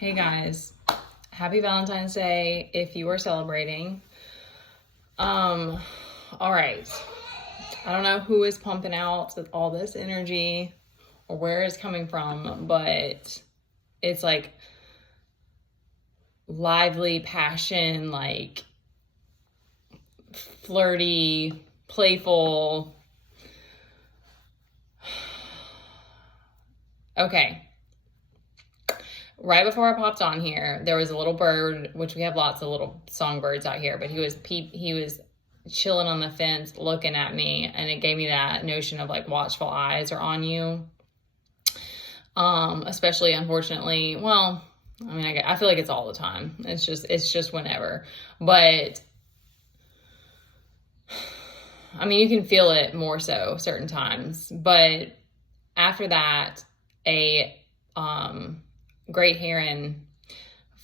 Hey guys, happy Valentine's Day if you are celebrating. All right. I don't know who is pumping out with all this energy or where it's coming from, but it's like lively passion, like flirty, playful. Okay. Right before I popped on here, there was a little bird, which we have lots of little songbirds out here, but he was chilling on the fence looking at me, and it gave me that notion of like watchful eyes are on you. Especially unfortunately, well, I mean, I feel like it's all the time. It's just whenever. But I mean, you can feel it more so certain times. But after that, a great heron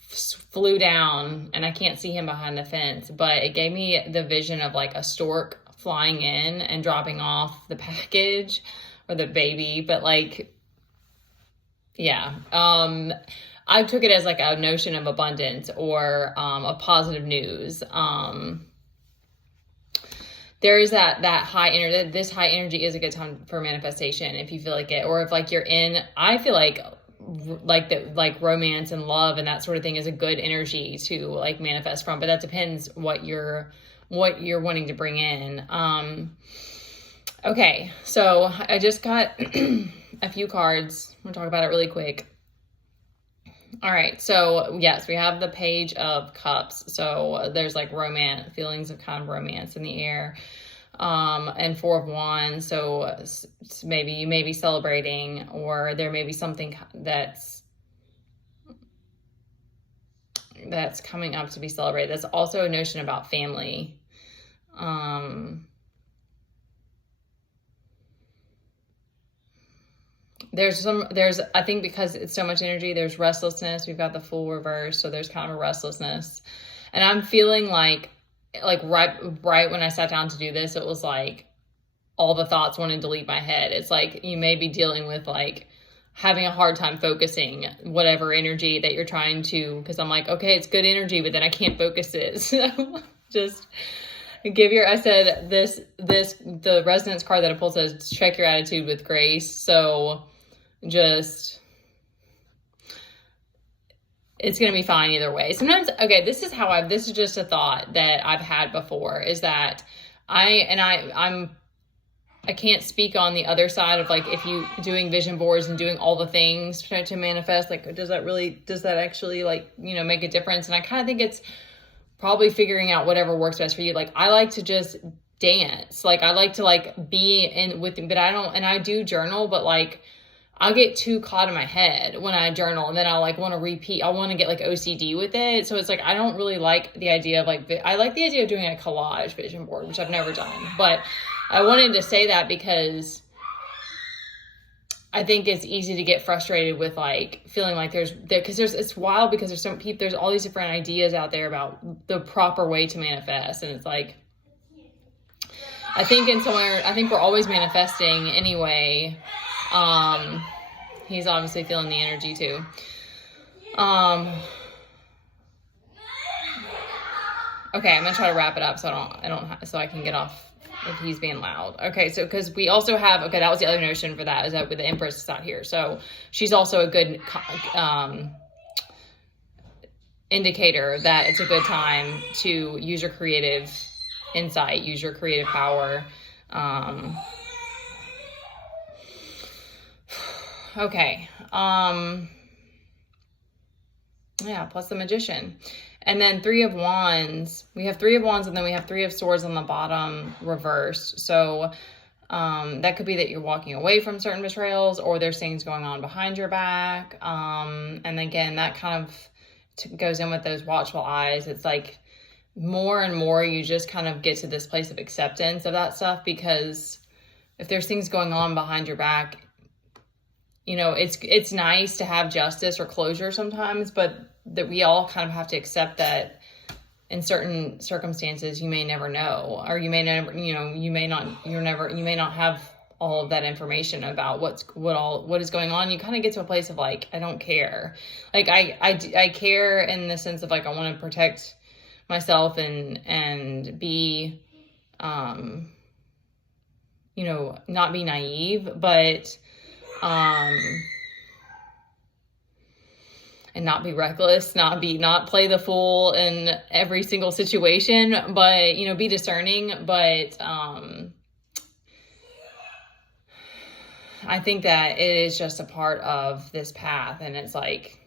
flew down, and I can't see him behind the fence, but it gave me the vision of like a stork flying in and dropping off the package or the baby. But like, yeah, I took it as like a notion of abundance or a positive news. There is that high energy. This high energy is a good time for manifestation if you feel like it, or if like you're in. I feel like romance and love and that sort of thing is a good energy to like manifest from, but that depends what you're wanting to bring in. Okay, so I just got a few cards. We'll talk about it really quick. All right, so yes, we have the Page of Cups. So there's like romance, feelings of kind of romance in the air. And Four of Wands. So maybe you may be celebrating, or there may be something that's coming up to be celebrated. That's also a notion about family. I think because it's so much energy, there's restlessness. We've got the Fool reverse, so there's kind of a restlessness. And I'm feeling like right when I sat down to do this, it was like all the thoughts wanted to leave my head. It's like you may be dealing with like having a hard time focusing whatever energy that you're trying to, because I'm like, okay, it's good energy, but then I can't focus it. So just I said the resonance card that I pulled says check your attitude with grace. So just, it's going to be fine either way. Sometimes, okay, this is just a thought that I've had before, is that I can't speak on the other side of like, if you doing vision boards and doing all the things to manifest, like, does that actually like, make a difference? And I kind of think it's probably figuring out whatever works best for you. Like, I like to just dance. Like, I like to like be in with, but I do journal, but like, I'll get too caught in my head when I journal, and then I'll like want to repeat. I want to get like OCD with it. So it's like, I don't really like the idea of like, I like the idea of doing a collage vision board, which I've never done. But I wanted to say that because I think it's easy to get frustrated with like feeling like it's wild because there's all these different ideas out there about the proper way to manifest. And it's like, I think we're always manifesting anyway. He's obviously feeling the energy too. Okay, I'm gonna try to wrap it up so I can get off if he's being loud. Okay, so because we also have, that was the other notion for that, is that with the Empress is out here. So she's also a good indicator that it's a good time to use your creative insight, use your creative power. Okay. Yeah, plus the Magician. And then Three of Wands. We have Three of Wands, and then we have Three of Swords on the bottom reversed. So that could be that you're walking away from certain betrayals, or there's things going on behind your back. And again, that kind of goes in with those watchful eyes. It's like more and more you just kind of get to this place of acceptance of that stuff, because if there's things going on behind your back, it's nice to have justice or closure sometimes, but that we all kind of have to accept that in certain circumstances you may never know, or you may not have all of that information about what is going on, you kind of get to a place of like, I don't care. Like I care in the sense of like, I want to protect myself and be, you know, not be naive, but, and not be reckless, not play the fool in every single situation, but, you know, be discerning. But, I think that it is just a part of this path. And it's like,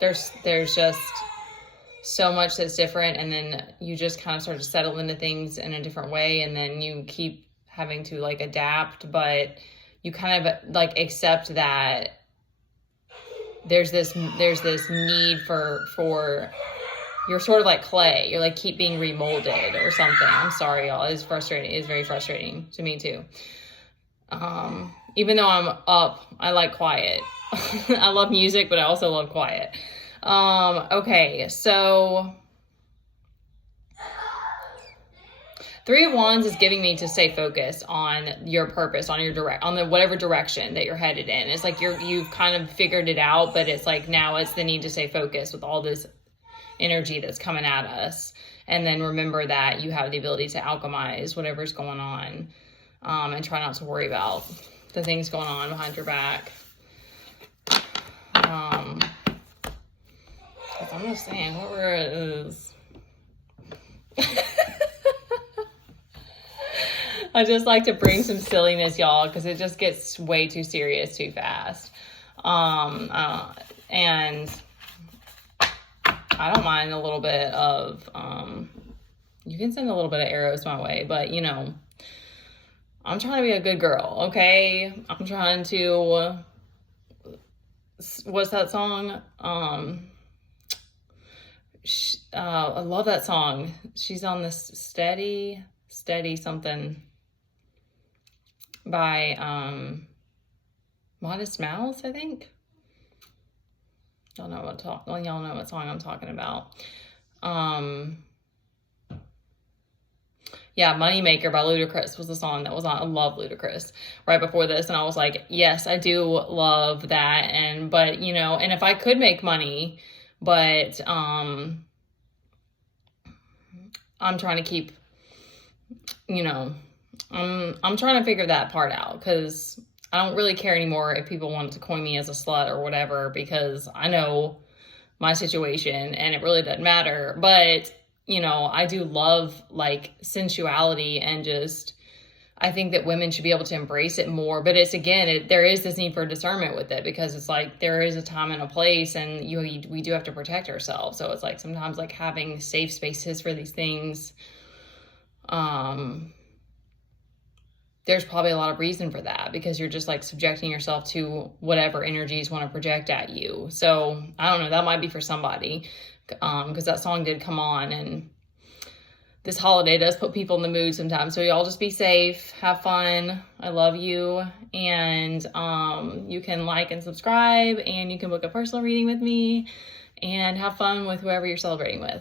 there's just so much that's different. And then you just kind of start to settle into things in a different way. And then you keep having to like adapt, but you kind of like accept that there's this need for you're sort of like clay. You're like keep being remolded or something. I'm sorry, y'all. It's frustrating. It's very frustrating to me too. Even though I'm up, I like quiet. I love music, but I also love quiet. Okay, so Three of Wands is giving me to stay focused on your purpose, on the whatever direction that you're headed in. It's like you've kind of figured it out, but it's like now it's the need to stay focused with all this energy that's coming at us. And then remember that you have the ability to alchemize whatever's going on, and try not to worry about the things going on behind your back. I'm just saying, whatever it is. I just like to bring some silliness, y'all, because it just gets way too serious too fast. And I don't mind a little bit of, you can send a little bit of arrows my way, but you know, I'm trying to be a good girl, okay? I'm trying to, what's that song? I love that song. She's on this steady something by Modest Mouse, I think. Y'all know what song I'm talking about. Yeah, Moneymaker by Ludacris was the song that was on. I love Ludacris right before this, and I was like, yes, I do love that. But you know, and if I could make money, but I'm trying to keep, you know, I'm trying to figure that part out, because I don't really care anymore if people want to coin me as a slut or whatever, because I know my situation and it really doesn't matter. But, you know, I do love like sensuality, and just, I think that women should be able to embrace it more. But it's, again, there is this need for discernment with it, because it's like there is a time and a place, and we do have to protect ourselves. So it's like sometimes like having safe spaces for these things, there's probably a lot of reason for that, because you're just like subjecting yourself to whatever energies want to project at you. So I don't know, that might be for somebody, because that song did come on, and this holiday does put people in the mood sometimes. So y'all just be safe, have fun. I love you. And you can like and subscribe, and you can book a personal reading with me and have fun with whoever you're celebrating with.